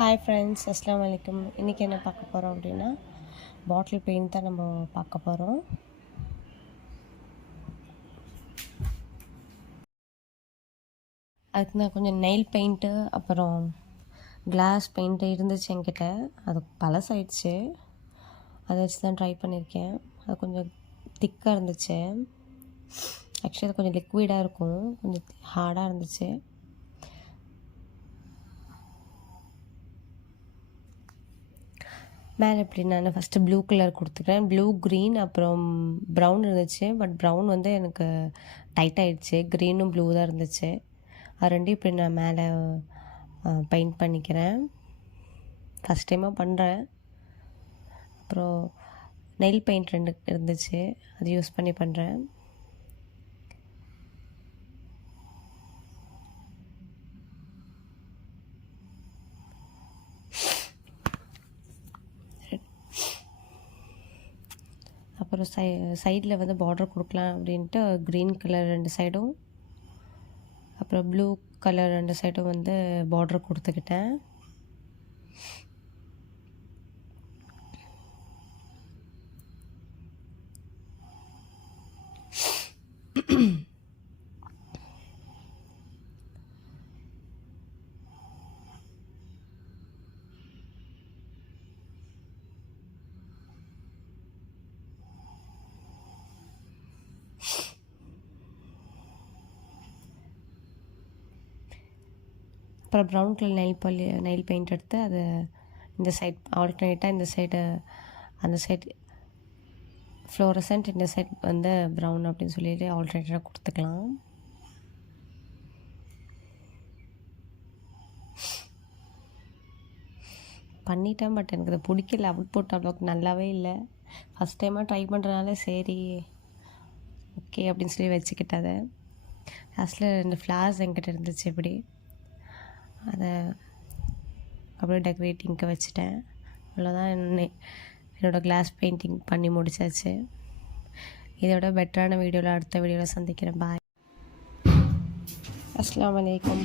Hi friends, அஸ்ஸலாமு அலைக்கும். இன்றைக்கி என்ன பார்க்க போகிறோம் அப்படின்னா, பாட்டில் பெயிண்ட் தான் நம்ம பார்க்க போகிறோம். அதுக்கு நான் கொஞ்சம் நெயில் பெயிண்ட்டு அப்புறம் கிளாஸ் பெயிண்ட்டு இருந்துச்சு என்கிட்ட. அது பழசாயிடுச்சு. அதை வச்சு தான் ட்ரை பண்ணியிருக்கேன். அது கொஞ்சம் திக்காக இருந்துச்சு. ஆக்சுவலி அது கொஞ்சம் லிக்விடாக இருக்கும், கொஞ்சம் ஹார்டாக இருந்துச்சு. மேலே எப்படி நான் ஃபஸ்ட்டு ப்ளூ கலர் கொடுத்துக்கிறேன். ப்ளூ க்ரீன் அப்புறம் ப்ரௌன் இருந்துச்சு. பட் ப்ரௌன் வந்து எனக்கு டைட் ஆகிடுச்சு. க்ரீனும் ப்ளூ தான் இருந்துச்சு. அது ரெண்டும் இப்படி நான் மேலே பெயிண்ட் பண்ணிக்கிறேன். ஃபஸ்ட் டைமாக பண்ணுறேன். அப்புறம் நெயில் பெயிண்ட் 2 இருந்துச்சு, அது யூஸ் பண்ணி பண்ணுறேன். அப்புறம் சைடில் வந்து பார்டர் கொடுக்கலாம் அப்படின்ட்டு க்ரீன் கலர் 2 சைடும் அப்புறம் ப்ளூ கலர் 2 சைடும் வந்து பார்டர் கொடுத்துக்கிட்டேன். அப்புறம் ப்ரௌன் கலர் நெயில் பெயிண்ட் எடுத்து அதை இந்த சைட் ஆல்டர்னேட்டாக இந்த சைடு அந்த சைடு ஃப்ளோரசன்ட், இந்த சைட் வந்து ப்ரௌன் அப்படின்னு சொல்லிட்டு ஆல்டர்னேட்டாக கொடுத்துக்கலாம். பண்ணிட்டேன். பட் எனக்கு அது பிடிக்கல. அவுட் புட் அவ்வளோக்கு நல்லாவே இல்லை. ஃபஸ்ட் டைமாக ட்ரை பண்ணுறதுனால சரி ஓகே அப்படின்னு சொல்லி வச்சுக்கிட்டதை. லாஸ்ட்டில் 2 ஃப்ளார்ஸ் என்கிட்ட இருந்துச்சு. இப்படி அதை அப்படியே டெக்கரேட்டிங்க்கு வச்சுட்டேன். அவ்வளோதான். என்னோடய கிளாஸ் பெயிண்டிங் பண்ணி முடிச்சாச்சு. இதோட பெட்டரான வீடியோவில் அடுத்த வீடியோவில் சந்திக்கிறேன். பாய். அஸ்ஸலாமு அலைக்கும்.